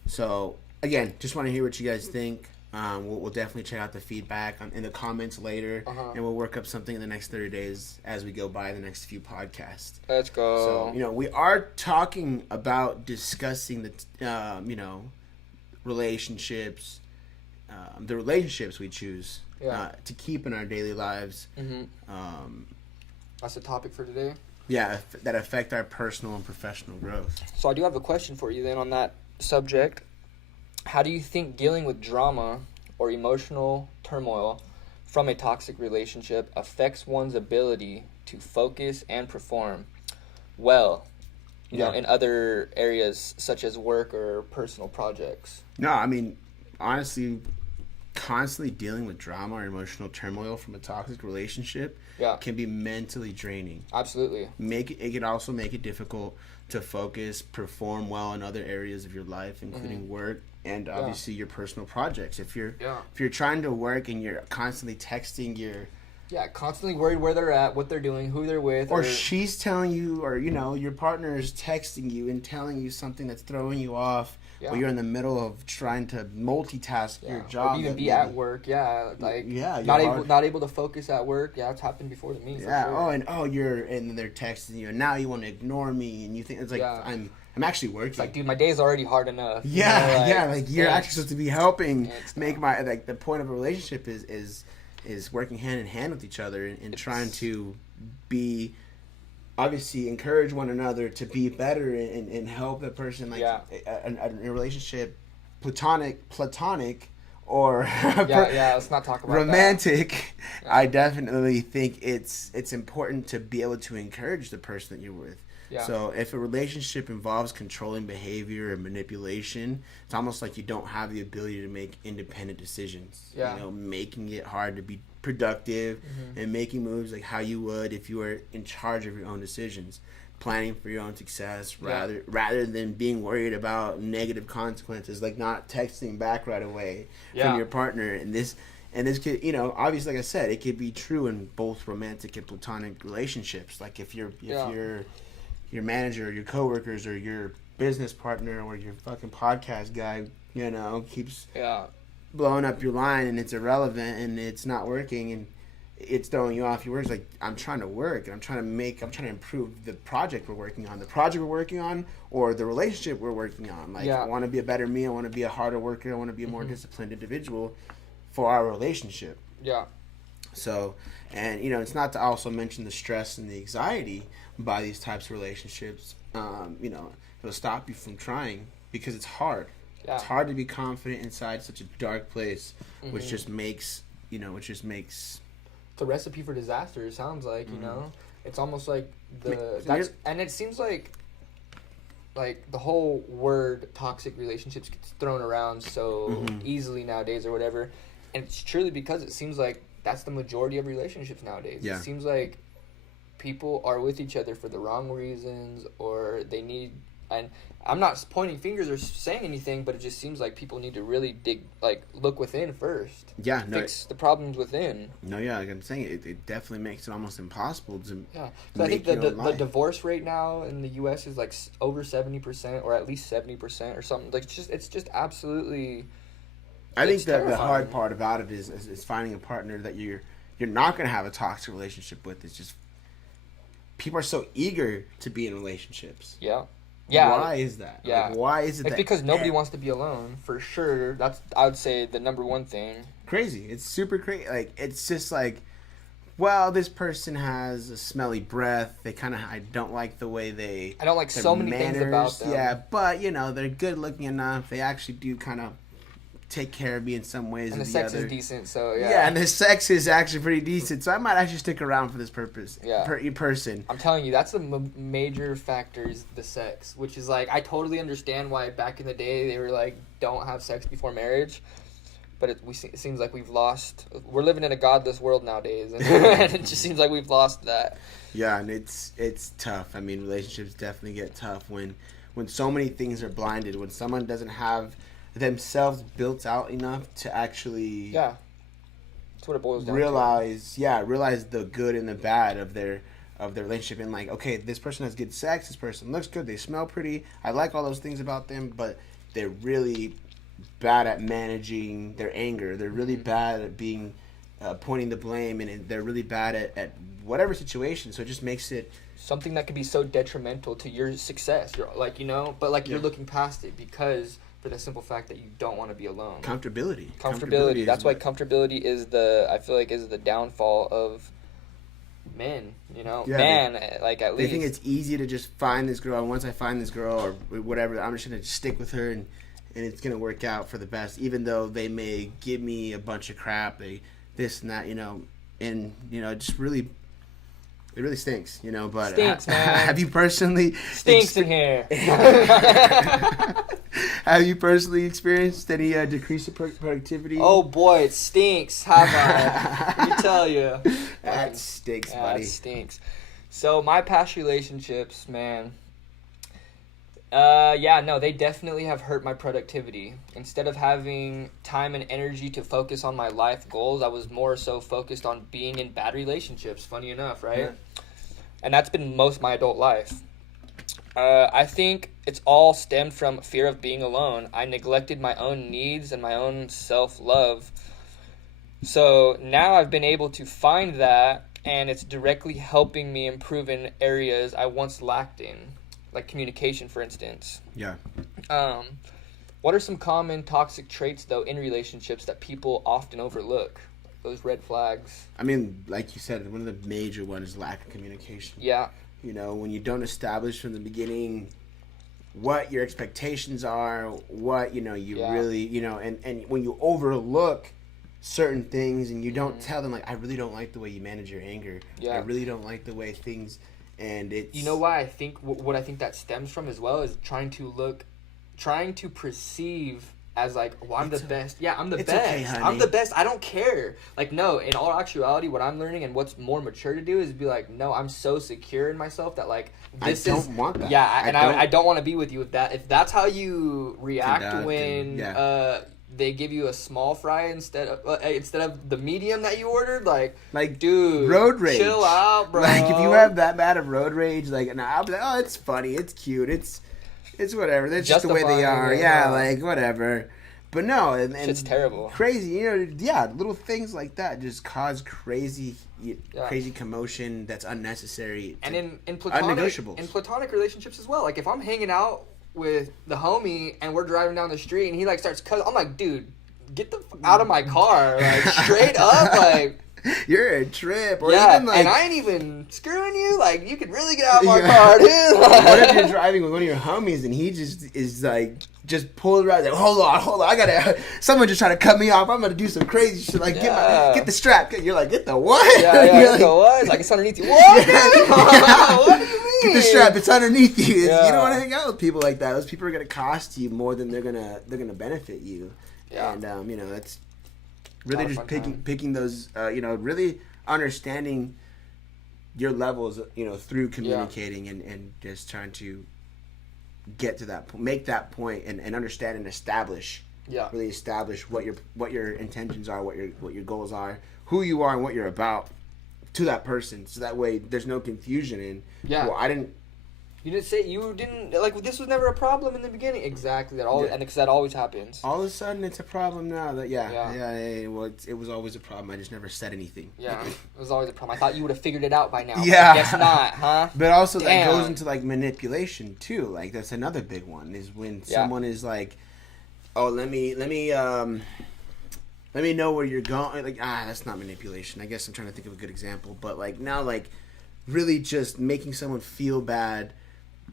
So, again, just want to hear what you guys think. We'll definitely check out the feedback in the comments later, and we'll work up something in the next 30 days as we go by the next few podcasts. Let's go. So, you know, we are talking about discussing the, relationships, the relationships we choose to keep in our daily lives. That's the topic for today. Yeah, that affect our personal and professional growth. So I do have a question for you then on that subject. How do you think dealing with drama or emotional turmoil from a toxic relationship affects one's ability to focus and perform well, you know, in other areas such as work or personal projects? No, I mean, honestly, constantly dealing with drama or emotional turmoil from a toxic relationship can be mentally draining. Absolutely. It can also make it difficult to focus, perform well in other areas of your life, including work and obviously your personal projects. If you're trying to work and you're constantly texting constantly worried where they're at, what they're doing, who they're with, or she's telling you, or you know, your partner is texting you and telling you something that's throwing you off. While you're in the middle of trying to multitask your job, or even be at work, not able to focus at work. Yeah, it's happened before to me. Yeah. Sure. And they're texting you, and now you want to ignore me, and you think it's like I'm actually working. It's like, dude, my day's already hard enough. Yeah, you know, like you're actually supposed to be helping make my the point of a relationship is working hand in hand with each other and trying to be. Obviously, encourage one another to be better and help the person. Like a relationship, platonic or let's not talk about romantic, that. I definitely think it's important to be able to encourage the person that you're with. Yeah. So if a relationship involves controlling behavior and manipulation, it's almost like you don't have the ability to make independent decisions. Yeah. You know, making it hard to be productive and making moves like how you would if you were in charge of your own decisions, planning for your own success rather than being worried about negative consequences, like not texting back right away from your partner. And this could, you know, obviously, like I said, it could be true in both romantic and platonic relationships. Like if your manager or your coworkers or your business partner or your fucking podcast guy, you know, keeps blowing up your line and it's irrelevant and it's not working and it's throwing you off your work. It's like, I'm trying to work and I'm trying to improve the project we're working on or the relationship we're working on. Like, I want to be a better me. I want to be a harder worker. I want to be a more disciplined individual for our relationship. Yeah. So, and, you know, it's not to also mention the stress and the anxiety by these types of relationships. You know, it'll stop you from trying because it's hard. Yeah. It's hard to be confident inside such a dark place, which just makes it's a recipe for disaster. It sounds like, you know, it's almost like and it seems like the whole word toxic relationships gets thrown around so easily nowadays or whatever, and it's truly because it seems like that's the majority of relationships nowadays. It seems like people are with each other for the wrong reasons, or they need, and I'm not pointing fingers or saying anything, but it just seems like people need to really look within first. Yeah, no, fix the problems within. No, yeah, like I'm saying, it definitely makes it almost impossible to. Yeah, so I think the divorce rate now in the U.S. is like over 70%, or at least 70% or something. Like it's just absolutely. I think that the hard part about it is finding a partner that you're not going to have a toxic relationship with. It's just people are so eager to be in relationships. Yeah. Yeah. Why is that? Yeah. Like, why is it it's because nobody wants to be alone, for sure. That's, I would say, the number one thing. Crazy. It's super crazy. Like, it's just like, well, this person has a smelly breath. I don't like the way I don't like so many things about them. Yeah, but, you know, they're good looking enough. They actually do kind of take care of me in some ways. And the sex is decent, so yeah. Yeah, and the sex is actually pretty decent, so I might actually stick around for this purpose. Yeah. Person. I'm telling you, that's the major factor is the sex, which is like, I totally understand why back in the day they were like, don't have sex before marriage, but it seems like we're living in a godless world nowadays, and it just seems like we've lost that. Yeah, and it's tough. I mean, relationships definitely get tough when so many things are blinded, when someone doesn't have themselves built out enough to actually that's what it boils down realize the good and the bad of their relationship, and like, okay, this person has good sex, this person looks good, they smell pretty, I like all those things about them, but they're really bad at managing their anger, they're really bad at being pointing the blame, and they're really bad at whatever situation, so it just makes it something that could be so detrimental to your success. You're like, you know, but like you're looking past it because for the simple fact that you don't want to be alone. Comfortability. That's why comfortability is the downfall of men, you know? At least. They think it's easy to just find this girl, and once I find this girl or whatever, I'm just going to stick with her and it's going to work out for the best, even though they may give me a bunch of crap, this and that, you know, and, you know, just really... It really stinks, you know, but stinks, man. Have you personally... Stinks in here. Have you personally experienced any decrease of productivity? Oh, boy, it stinks. Have I? Let me tell you. That stinks, buddy. That stinks. So, my past relationships, man... they definitely have hurt my productivity. Instead of having time and energy to focus on my life goals, I was more so focused on being in bad relationships, funny enough, right? Yeah. And that's been most of my adult life. I think it's all stemmed from fear of being alone. I neglected my own needs and my own self-love. So now I've been able to find that, and it's directly helping me improve in areas I once lacked in. Like communication, for instance. Yeah. What are some common toxic traits, though, in relationships that people often overlook? Those red flags. I mean, like you said, one of the major ones is lack of communication. Yeah. You know, when you don't establish from the beginning what your expectations are, what you Yeah. really and when you overlook certain things and you don't tell them, like, I really don't like the way you manage your anger. Yeah. I really don't like the way things, and it's, You know why I think what I think that stems from as well is trying to perceive as like, well, I'm the best. Yeah, I'm the it's best. okay, honey. I'm the best. I don't care. Like, no, in all actuality, what I'm learning and what's more mature to do is be like, no, I'm so secure in myself that like this I is don't want that. Yeah, I don't want to be with you if that's how you react Conduct when and- they give you a small fry instead of the medium that you ordered. Like, dude, road rage. chill out, bro. Like, if you have that bad of road rage, like, and I'll be like, oh, it's funny, it's cute, it's whatever. That's just the way they are. Yeah, like, whatever. But no, and shit's terrible. Crazy, little things like that just cause crazy commotion that's unnecessary. And in platonic relationships as well. Like, if I'm hanging out with the homie and we're driving down the street and he like starts cussing, I'm like, dude, get the fuck out of my car, like, straight up, like, you're a trip. Or yeah, even like, and I ain't even screwing you. Like, you could really get out of my car, dude. What if you're driving with one of your homies and he just is like, just pulled around, like, hold on, someone just trying to cut me off. I'm gonna do some crazy shit, like, get the strap. You're like, get the what? Yeah, get the what? Like, it's underneath you. What? What do you mean? Get the strap. It's underneath you. You Yeah. don't want to hang out with people like that. Those people are gonna cost you more than they're gonna benefit you. Yeah. And that's really just picking those. Really understanding your levels. Through communicating and just trying to get to that point, make that point, and understand and establish. Yeah. Really establish what your intentions are, what your goals are, who you are, and what you're about to that person, so that way there's no confusion. And well, you didn't like, this was never a problem in the beginning. Exactly, that always, and because that always happens. All of a sudden it's a problem now. Well, it was always a problem. I just never said anything. Yeah, it was always a problem. I thought you would have figured it out by now. Yeah, guess not, huh? But also that goes into like manipulation too. Like, that's another big one, is when someone is like, oh, let me know where you're going. Like, that's not manipulation. I guess I'm trying to think of a good example. But like, now, like, really just making someone feel bad.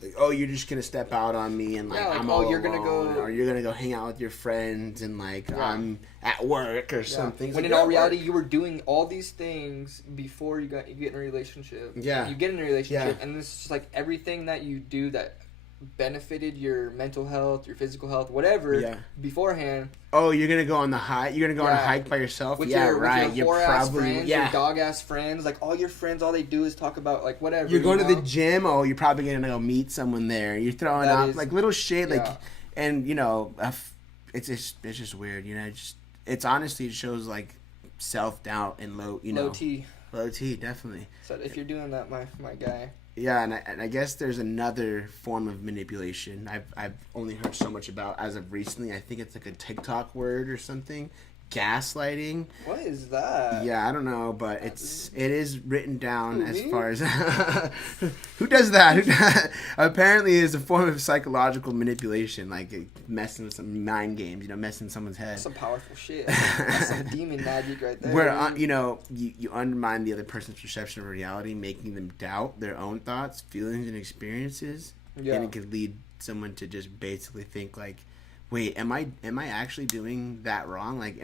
Like, oh, you're just gonna step out on me, and like, I'm all you're alone, gonna go, or you're gonna go hang out with your friends, and like, I'm at work or something. When in all reality, you were doing all these things before you get in a relationship. Yeah, you get in a relationship, and it's just like everything that you do that benefited your mental health, your physical health, whatever, beforehand. Oh, you're gonna go on the hike. You're gonna go on a hike by yourself. With your right. You're whore-ass friends, your dog-ass friends. Like, all your friends, all they do is talk about, like, whatever. You're going to the gym. Oh, you're probably gonna go meet someone there. You're throwing out like little shit, like, and it's just weird. It's honestly, it shows like self-doubt and low T, definitely. So if you're doing that, my guy. Yeah, and I guess there's another form of manipulation I've only heard so much about as of recently. I think it's like a TikTok word or something. Gaslighting. What is that? Yeah, I don't know, but it is written down as far as who does that? Apparently, is a form of psychological manipulation, like messing with some mind games, messing with someone's head. That's some powerful shit. That's some demon magic right there. Where you undermine the other person's perception of reality, making them doubt their own thoughts, feelings, and experiences, and it could lead someone to just basically think like, wait, am I actually doing that wrong? Like,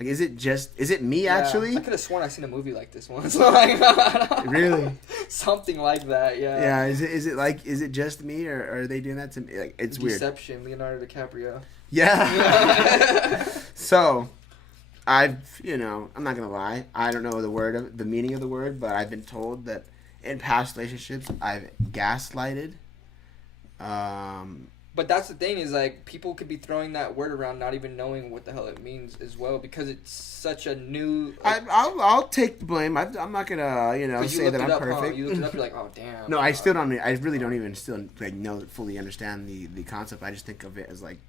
is it me actually? I could have sworn I seen a movie like this once. Really? Something like that, yeah. Yeah, is it just me, or are they doing that to me? Like, it's weird. Deception, Leonardo DiCaprio. Yeah. So, I'm not gonna lie, I don't know the meaning of the word, but I've been told that in past relationships I've gaslighted. But that's the thing, is like, people could be throwing that word around not even knowing what the hell it means as well, because it's such a new. Like, I'll take the blame. I'm not gonna say that I'm perfect. You looked it up. You're like, oh damn. No, I still don't. I really don't even fully understand the concept. I just think of it as like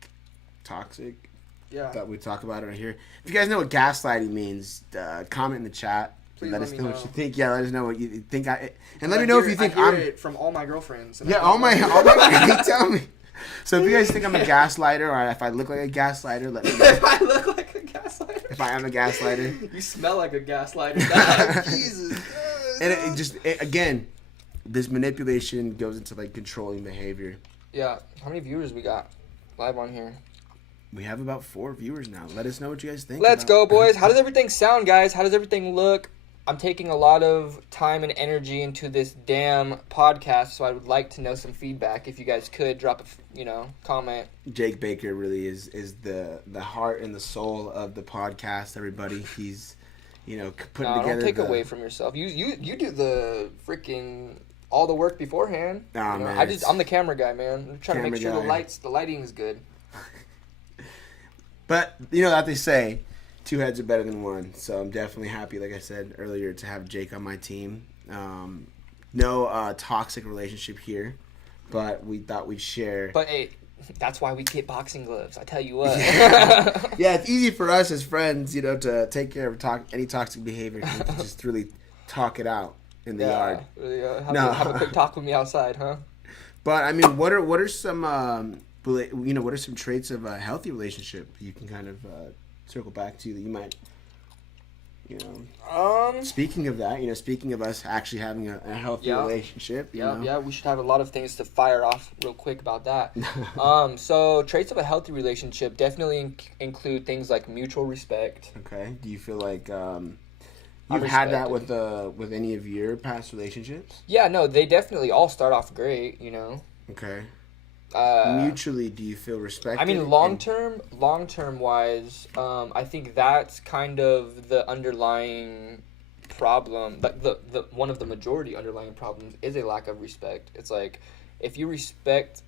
toxic. Yeah. That we talk about it right here. If you guys know what gaslighting means, comment in the chat. Please let us know know what you think. Yeah, let us know what you think. And let me know if you think I'm it from all my girlfriends. Yeah, all my they tell me. So if you guys think I'm a gaslighter, or if I look like a gaslighter, let me know. If I look like a gaslighter. If I am a gaslighter. You smell like a gaslighter. Jesus. And again, this manipulation goes into like controlling behavior. Yeah. How many viewers we got live on here? We have about 4 viewers now. Let us know what you guys think. Let's go, boys. How does everything sound, guys? How does everything look? I'm taking a lot of time and energy into this damn podcast, so I would like to know some feedback. If you guys could drop a, comment. Jake Baker really is the heart and the soul of the podcast. Everybody, he's putting together. Don't take away from yourself. You do the freaking all the work beforehand. Nah, man. I'm the camera guy, man. I'm trying to make sure the lighting is good. But that they say, 2 heads are better than 1. So I'm definitely happy, like I said earlier, to have Jake on my team. No toxic relationship here, but we thought we'd share. But hey, that's why we get boxing gloves. I tell you what. Yeah, it's easy for us as friends, to take care of any toxic behavior. To just really talk it out in the yard. Have a quick talk with me outside, huh? But I mean, what are some what are some traits of a healthy relationship you can kind of circle back to that you might, speaking of that, speaking of us actually having a healthy relationship, Yeah, we should have a lot of things to fire off real quick about that. So traits of a healthy relationship definitely include things like mutual respect. Okay. Do you feel like you've had that with any of your past relationships? Yeah, no, they definitely all start off great, Okay. Mutually, do you feel respected? I mean, long term wise, I think that's kind of the underlying problem. The one of the majority underlying problems is a lack of respect. It's like if you respect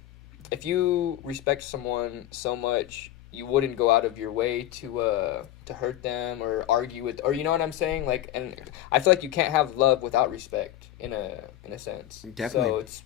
someone so much, you wouldn't go out of your way to hurt them or argue with, or you know what I'm saying? Like, and I feel like you can't have love without respect in a sense. Definitely. So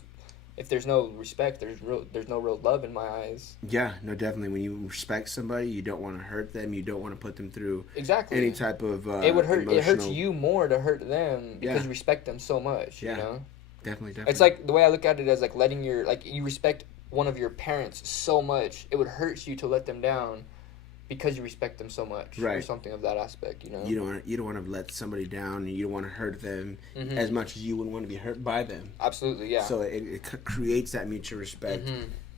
if there's no respect, there's no real love in my eyes. Yeah, no, definitely. When you respect somebody, you don't want to hurt them. You don't want to put them through exactly any type of it would hurt. It hurts you more to hurt them because you respect them so much. Yeah. Definitely. It's like the way I look at it as like letting you respect one of your parents so much, it would hurt you to let them down because you respect them so much, right? Or something of that aspect, You don't want to let somebody down, and you don't want to hurt them as much as you would want to be hurt by them. Absolutely, yeah. So it creates that mutual respect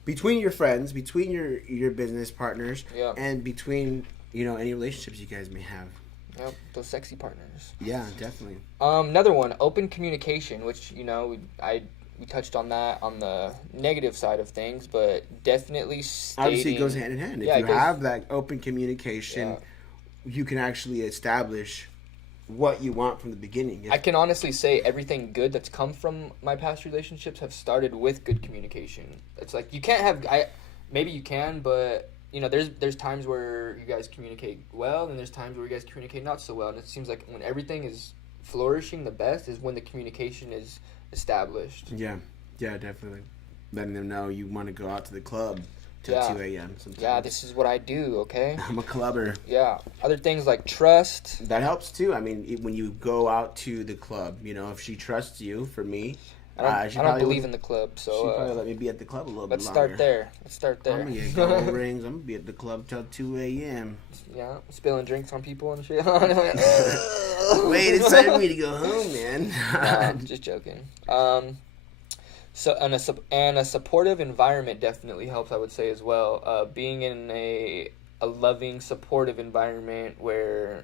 between your friends, between your business partners, and between any relationships you guys may have. Yep, those sexy partners. Yeah, definitely. Another one, open communication, which we touched on that on the negative side of things, but definitely stating... Obviously, it goes hand in hand. If you have that open communication, you can actually establish what you want from the beginning. I can honestly say everything good that's come from my past relationships have started with good communication. It's like you can't have... maybe you can, but... there's times where you guys communicate well, and there's times where you guys communicate not so well. And it seems like when everything is flourishing the best is when the communication is established. Yeah, definitely. Letting them know you want to go out to the club till 2 a.m. sometimes. Yeah, this is what I do, okay? I'm a clubber. Yeah. Other things like trust. That helps too. I mean, when you go out to the club, if she trusts you, for me... I don't believe in the club, so... She probably let me be at the club a little bit longer. Let's start there. I'm going to get gold rings. I'm going to be at the club till 2 a.m. Yeah, spilling drinks on people and shit. Wait, it's time for me to go home, man. I'm just joking. So a supportive environment definitely helps, I would say, as well. Being in a loving, supportive environment where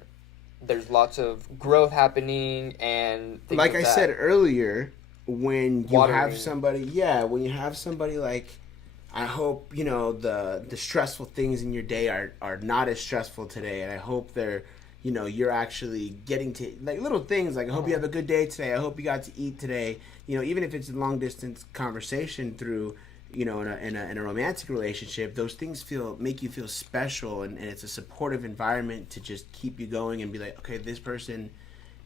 there's lots of growth happening and things like I said earlier... When you have somebody, like, I hope, the stressful things in your day are not as stressful today. And I hope you're actually getting to, like, little things, like, I hope you have a good day today. I hope you got to eat today. Even if it's a long distance conversation through, in a romantic relationship, those things make you feel special. And it's a supportive environment to just keep you going and be like, okay, this person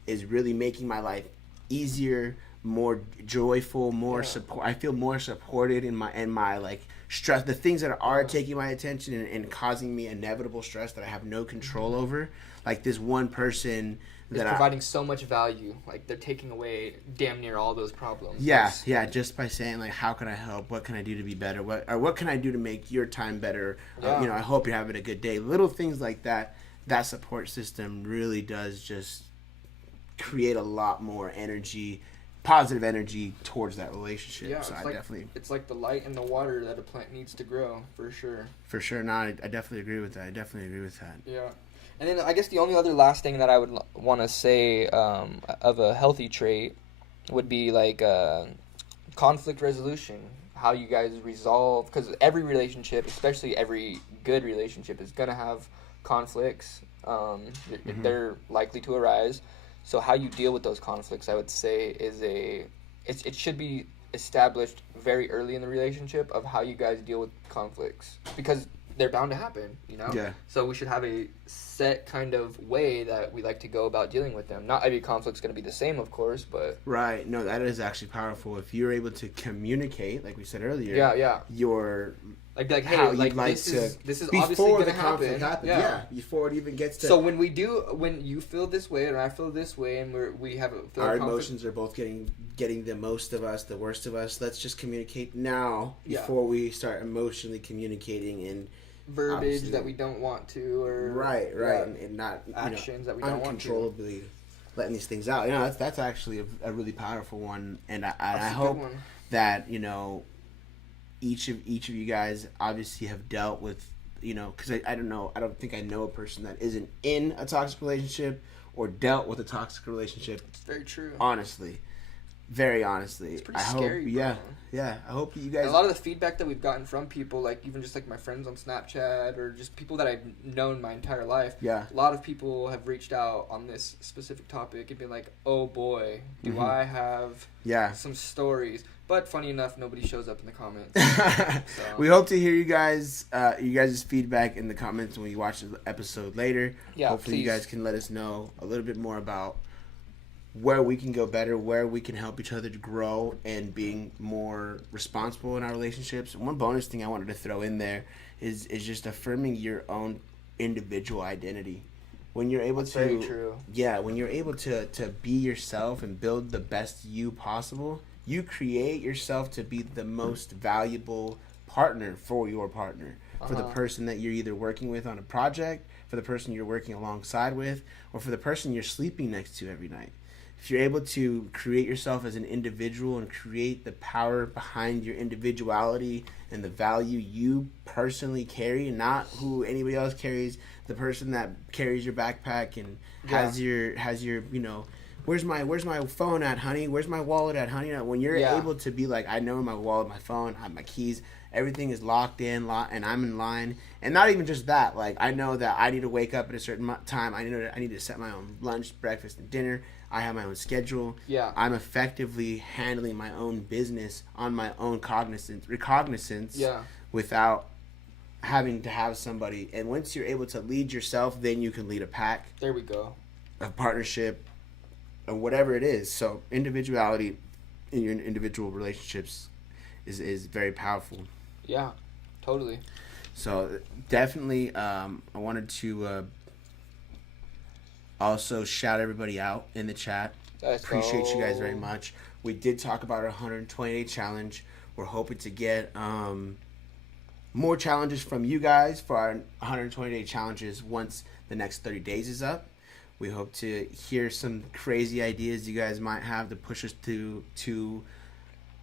is really making my life easier, more joyful, more support. I feel more supported in my like stress, the things that are taking my attention and causing me inevitable stress that I have no control over. Like this one person that providing so much value, like they're taking away damn near all those problems. Yeah, just by saying like, how can I help? What can I do to be better? What can I do to make your time better? I hope you're having a good day. Little things like that. That support system really does just create a lot more energy positive energy towards that relationship. Yeah, So it's like the light and the water that a plant needs to grow, for sure. For sure. No, I definitely agree with that. Yeah. And then I guess the only other last thing that I would want to say of a healthy trait would be like conflict resolution. How you guys resolve, because every relationship, especially every good relationship, is gonna have conflicts. They're likely to arise. So how you deal with those conflicts, I would say, it should be established very early in the relationship of how you guys deal with conflicts, because they're bound to happen, you know? Yeah. So we should have a set kind of way that we like to go about dealing with them. Not every conflict's going to be the same, of course, but... Right. No, that is actually powerful. If you're able to communicate, like we said earlier... Yeah. Your... Like, hey, like this is obviously going to happen. Yeah, before it even gets to... So when you feel this way and I feel this way and we have our emotions are both getting the most of us, the worst of us, let's just communicate now before we start emotionally communicating and... verbiage that we don't want to, or right, and not actions that we don't want to, uncontrollably letting these things out. That's actually a really powerful one, and I hope that each of you guys obviously have dealt with because I don't think I know a person that isn't in a toxic relationship or dealt with a toxic relationship. It's very true. Honestly. Very honestly, it's pretty scary. Yeah. I hope you guys. And a lot of the feedback that we've gotten from people, like even just like my friends on Snapchat or just people that I've known my entire life. Yeah. A lot of people have reached out on this specific topic and been like, "Oh boy, do I have some stories?" But funny enough, nobody shows up in the comments. So. We hope to hear you guys' feedback in the comments when we watch the episode later. Yeah. Hopefully, you guys can let us know a little bit more about where we can go better, where we can help each other to grow and being more responsible in our relationships. And one bonus thing I wanted to throw in there is just affirming your own individual identity. When you're able very true. Yeah, when you're able to be yourself and build the best you possible, you create yourself to be the most valuable partner for your partner. For the person that you're either working with on a project, for the person you're working alongside with, or for the person you're sleeping next to every night. If you're able to create yourself as an individual and create the power behind your individuality and the value you personally carry, and not who anybody else carries, the person that carries your backpack and has your where's my phone at, honey? Where's my wallet at, honey? When you're able to be like, I know my wallet, my phone, I have my keys, everything is locked in, and I'm in line. And not even just that, like I know that I need to wake up at a certain time. I know that I need to set my own lunch, breakfast, and dinner. I have my own schedule. Yeah. I'm effectively handling my own business on my own recognizance without having to have somebody. And once you're able to lead yourself, then you can lead a pack. There we go. A partnership, or whatever it is. So individuality in your individual relationships is very powerful. Yeah, totally. So definitely I wanted to also shout everybody out in the chat. Appreciate you guys very much. We did talk about our 120-day challenge. We're hoping to get more challenges from you guys for our 120-day challenges once the next 30 days is up. We hope to hear some crazy ideas you guys might have to push us to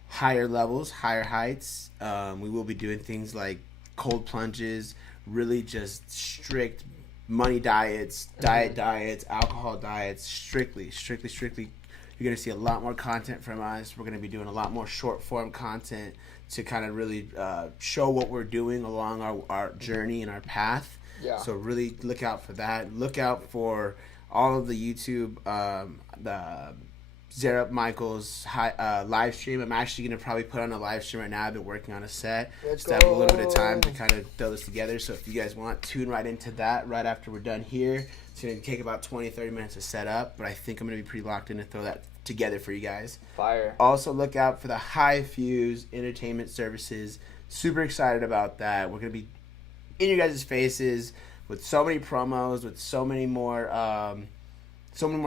higher levels, higher heights. We will be doing things like cold plunges, really just strict money diets, diets, alcohol diets, strictly. You're going to see a lot more content from us. We're going to be doing a lot more short form content to kind of really show what we're doing along our journey and our path. Yeah. So really look out for that. Look out for all of the YouTube, the Zerup Michaels live stream. I'm actually going to probably put on a live stream right now. I've been working on a set. Just have a little bit of time to kind of build this together. So if you guys want, tune right into that right after we're done here. It's going to take about 20-30 minutes to set up, but I think I'm going to be pretty locked in to throw that together for you guys. Fire. Also look out for the High Fuse Entertainment Services. Super excited about that. We're going to be in your guys' faces with so many promos, with so many more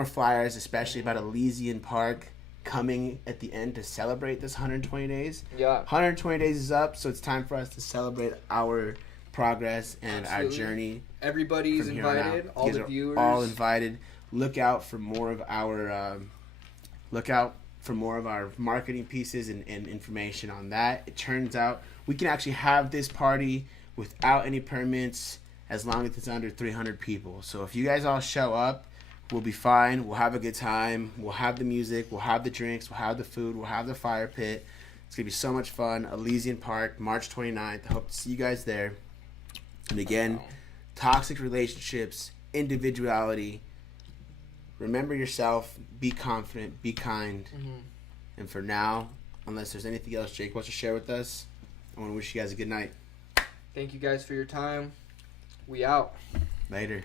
flyers, especially about Elysian Park coming at the end to celebrate this 120 days. Yeah. 120 days is up, so it's time for us to celebrate our progress and our journey. Everybody's invited. All the viewers. All invited. Look out for more of our for more of our marketing pieces and information on that. It turns out we can actually have this party without any permits as long as it's under 300 people. So if you guys all show up, we'll be fine. We'll have a good time. We'll have the music. We'll have the drinks. We'll have the food. We'll have the fire pit. It's going to be so much fun. Elysian Park, March 29th. I hope to see you guys there. And again, toxic relationships, individuality. Remember yourself. Be confident. Be kind. Mm-hmm. And for now, unless there's anything else Jake wants to share with us, I want to wish you guys a good night. Thank you guys for your time. We out. Later.